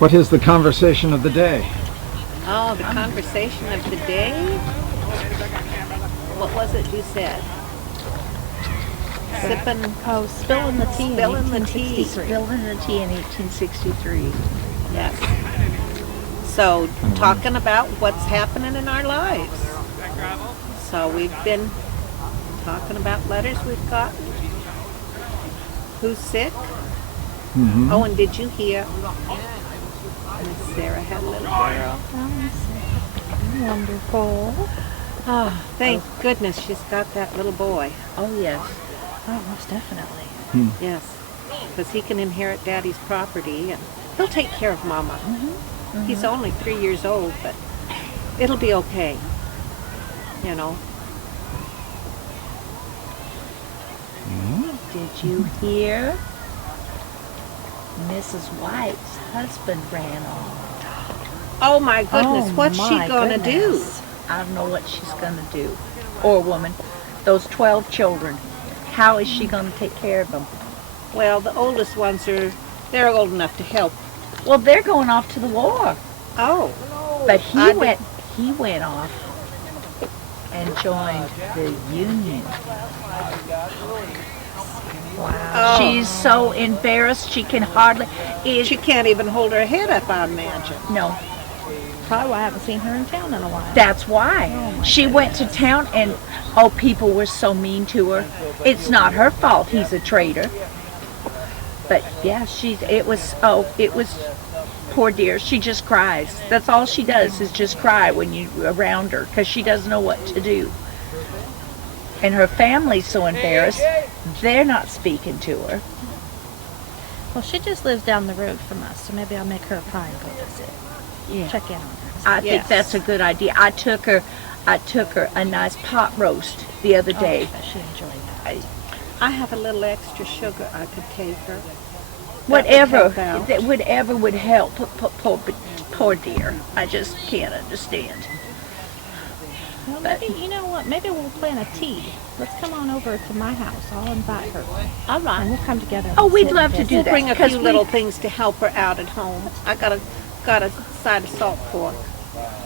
What is the conversation of the day? Oh, the conversation of the day? What was it you said? Sipping, Spilling the tea Spilling the in tea. 1863. Spilling the tea in 1863. yes. So, talking about what's happening in our lives. So we've been talking about letters we've gotten. Who's sick? Mm-hmm. Oh, and did you hear? Miss Sarah had a little girl. Wonderful. Oh, thank goodness she's got that little boy. Oh, yes. Oh, most definitely. Yes, because he can inherit Daddy's property and he'll take care of Mama. He's only 3 years old, but it'll be okay. You know. Did you hear? Mrs. White's husband ran off. Oh my goodness, Oh, what's she my gonna goodness. I don't know what she's going to do. Poor woman. Those 12 children. How is she going to take care of them? do? Well, the oldest ones they're old enough to help. Well, they're going off to the war. Oh, But I he went off and joined the Union. Wow. oh. She's so embarrassed she can hardly. She can't even hold her head up, I imagine. No, Probably why I haven't seen her in town in a while. that's why. She went to town and, people were so mean to her. It's not her fault he's a traitor. But yeah, it was poor dear. She just cries. That's all she does is just cry when you're around her because she doesn't know what to do. And her family's so embarrassed, they're not speaking to her. Well, she just lives down the road from us, so maybe I'll make her a pie and go visit. Yeah. Check in on her. I think Yes. that's a good idea. I took her a nice pot roast the other Oh, day. I bet she'd enjoy that. I have a little extra sugar I could take her. Whatever That would help out. whatever would help poor dear. I just can't understand. Well, But- maybe, you know what? Maybe we'll plan a tea. Let's come on over to my house. I'll invite her. All And right. we'll come together. Oh, and we'd sit love and to do We'll visit. that. bring a 'cause few we- little things to help her out at home. I got a side of salt pork.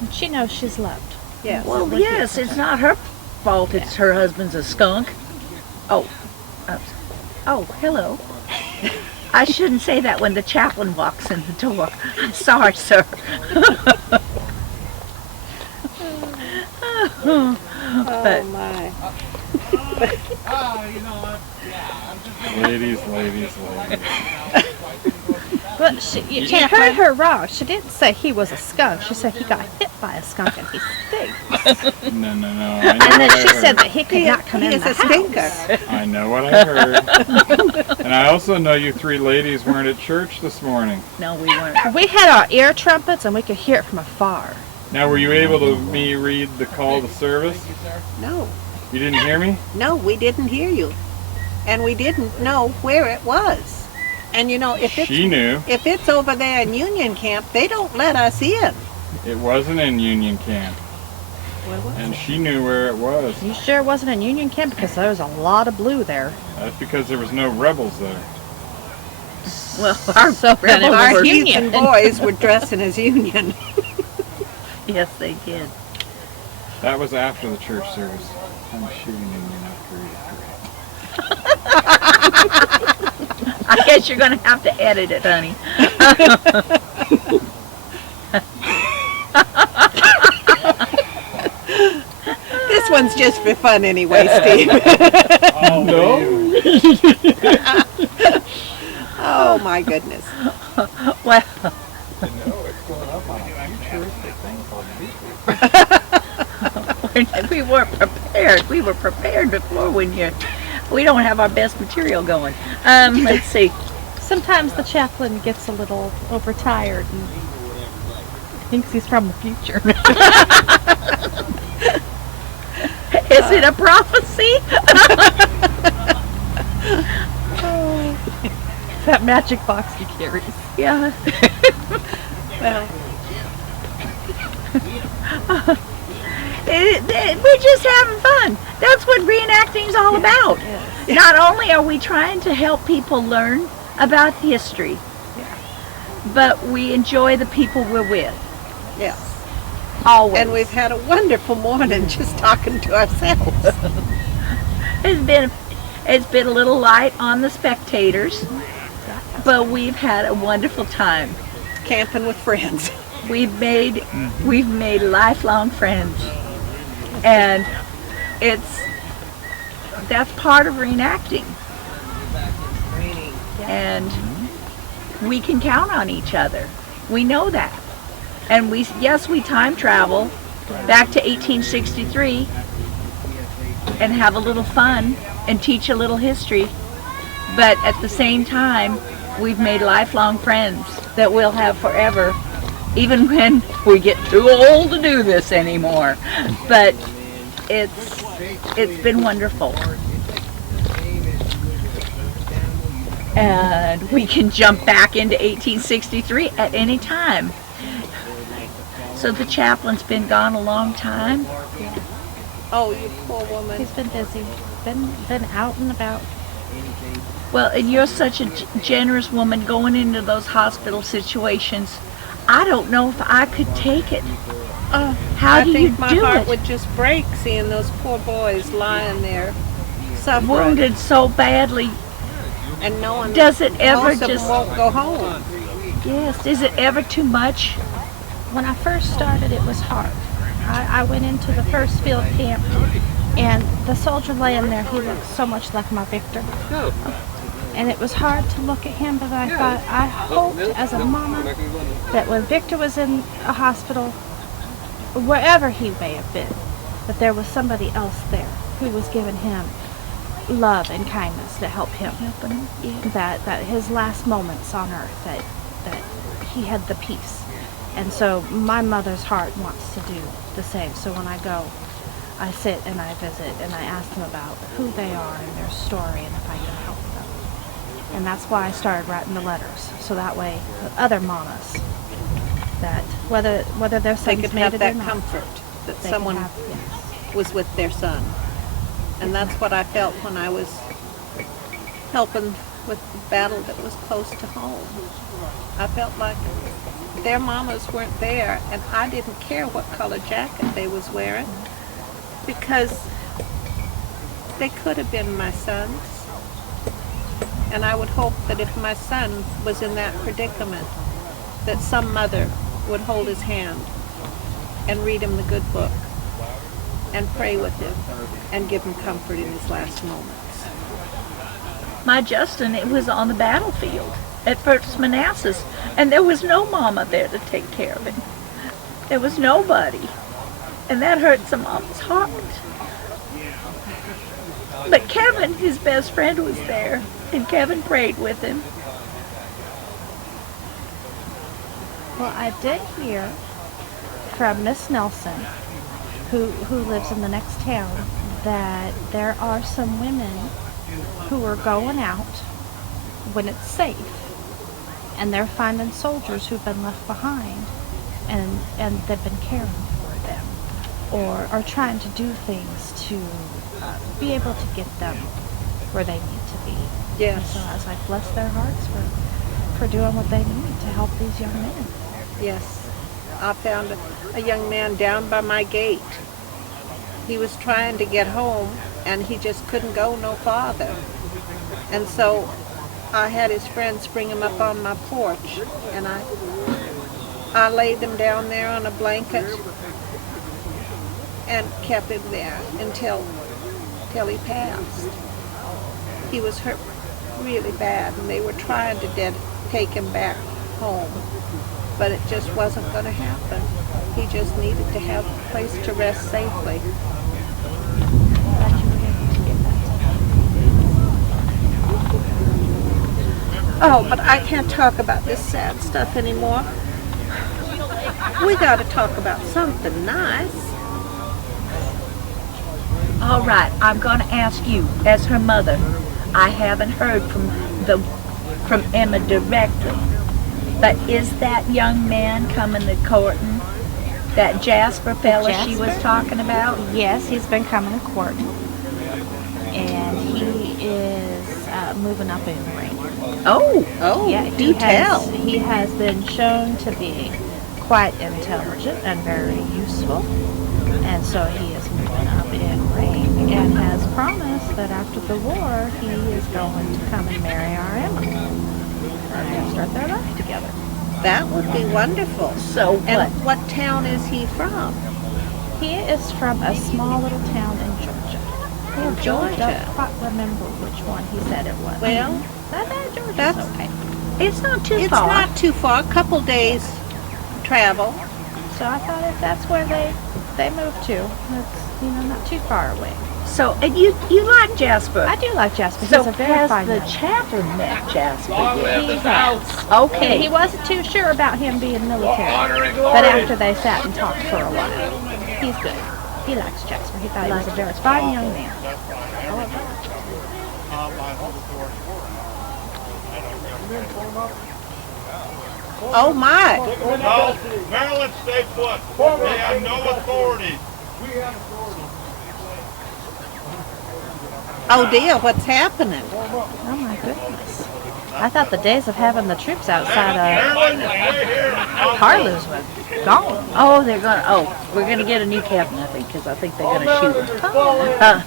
And she knows she's loved. Yes. Well, we're here yes, for it's her. not her fault. It's her husband's a skunk. Oh, hello. I shouldn't say that when the chaplain walks in the door. I'm sorry, sir. Oh But my. Ladies. But you heard her wrong. She didn't say he was a skunk. She said he got hit by a skunk and he stinks. No. And then she said that he could not come He in is the a house. stinker. I know what I heard. And I also know you three ladies weren't at church this morning. no, we weren't. We had our ear trumpets and we could hear it from afar. Now, were you able to read the call to service? No, You didn't hear me? no, we didn't hear you, and we didn't know where it was. And you know, if She it's knew. over there in Union Camp, they don't let us in. It wasn't in Union Camp. Where was And it? she knew where it was. You sure it wasn't in Union Camp? Because there was a lot of blue there. That's because there was no rebels there. Well, our So then it rebels was Our were- Union. heathen boys were dressing as Union. Yes, they did. That was after the church service. I'm shooting in you not to read it correct. I guess you're going to have to edit it, honey. This one's just for fun anyway, Steve. Oh, no. Oh my goodness. Well, we weren't prepared. We were prepared before we don't have our best material going. Let's see. Sometimes the chaplain gets a little overtired and thinks he's from the future. Is it a prophecy? That magic box he carries. Yeah. Well, We're just having fun. That's what reenacting is all about. Not only are we trying to help people learn about history, but we enjoy the people we're with. Yes. Always. And we've had a wonderful morning just talking to ourselves. It's been a little light on the spectators, but we've had a wonderful time. Camping with friends. We've made lifelong friends, and that's part of reenacting. And we can count on each other. We know that. And we time travel back to 1863 and have a little fun and teach a little history. But at the same time, we've made lifelong friends that we'll have forever, even when we get too old to do this anymore. But it's been wonderful. And we can jump back into 1863 at any time. So the chaplain's been gone a long time. Oh, you poor woman. He's been busy. Been out and about. Well, and you're such a generous woman going into those hospital situations. I don't know if I could take it. How do you do it? I think my heart would just break seeing those poor boys lying there suffering. Wounded so badly. And no one, does it ever most of just them won't go home. Yes, is it ever too much? When I first started, it was hard. I went into the first field camp, and the soldier laying there, he looked so much like my Victor. And it was hard to look at him, but I thought, I hoped as a mama that when Victor was in a hospital, wherever he may have been, that there was somebody else there who was giving him love and kindness to help him. That his last moments on earth, that he had the peace. And so my mother's heart wants to do the same. So when I go, I sit and I visit and I ask them about who they are and their story and if I can help them. And that's why I started writing the letters. So that way the other mamas, that whether their They sons could made have it or that not, comfort that they someone can have, yes. was with their son. And that's what I felt when I was helping with the battle that was close to home. I felt like their mamas weren't there, and I didn't care what color jacket they was wearing, because they could have been my sons. And I would hope that if my son was in that predicament, that some mother would hold his hand and read him the good book and pray with him and give him comfort in his last moments. My Justin, it was on the battlefield at First Manassas, and there was no mama there to take care of him. There was nobody, and that hurts a mama's heart. But Kevin, his best friend, was there, and Kevin prayed with him. Well, I did hear from Miss Nelson, who lives in the next town, that there are some women who are going out when it's safe, and they're finding soldiers who've been left behind, and they've been caring for them, or are trying to do things to be able to get them where they need to be. Yes. And so as I bless their hearts for doing what they need to help these young men. Yes. I found a young man down by my gate. He was trying to get home, and he just couldn't go no farther. And so I had his friends bring him up on my porch, and I laid him down there on a blanket and kept him there until he passed. He was hurt really bad, and they were trying to take him back home, but it just wasn't going to happen. He just needed to have a place to rest safely. Oh, but I can't talk about this sad stuff anymore. We got to talk about something nice. All right, I'm going to ask you, as her mother. I haven't heard from Emma directly, but is that young man coming to courting? That Jasper fella she was talking about? Yes, he's been coming to court, and he is moving up in rank. Oh, Oh, Yeah, do tell. He has been shown to be quite intelligent and very useful, and so he is moving up in rank and has promised that after the war he is going to come and marry our Emma. And they'll start their life together. That would be wonderful. so what? And what town is he from? He is from a small little town in Georgia. Oh, I Georgia. don't quite remember which one he said it was. Well, Georgia's that's- okay. It's not too it's far. not too far. A couple days travel. So I thought if that's where they moved to, it's not too far away. So, and you like Jasper? I do like Jasper. So He's a very has fine the man. chaplain met Jasper yet? He has. Okay. He wasn't too sure about him being military, but after they sat and talked for a while, he's good. He likes Jasper. He thought he was a very fine young man. Oh my! No, Maryland, stay put. They have no authority. Oh dear, what's happening? Oh my goodness! I thought the days of having the troops outside Maryland, stay here. Harlow's were gone. Oh, we're gonna get a new captain, I think, because I think they're gonna shoot him.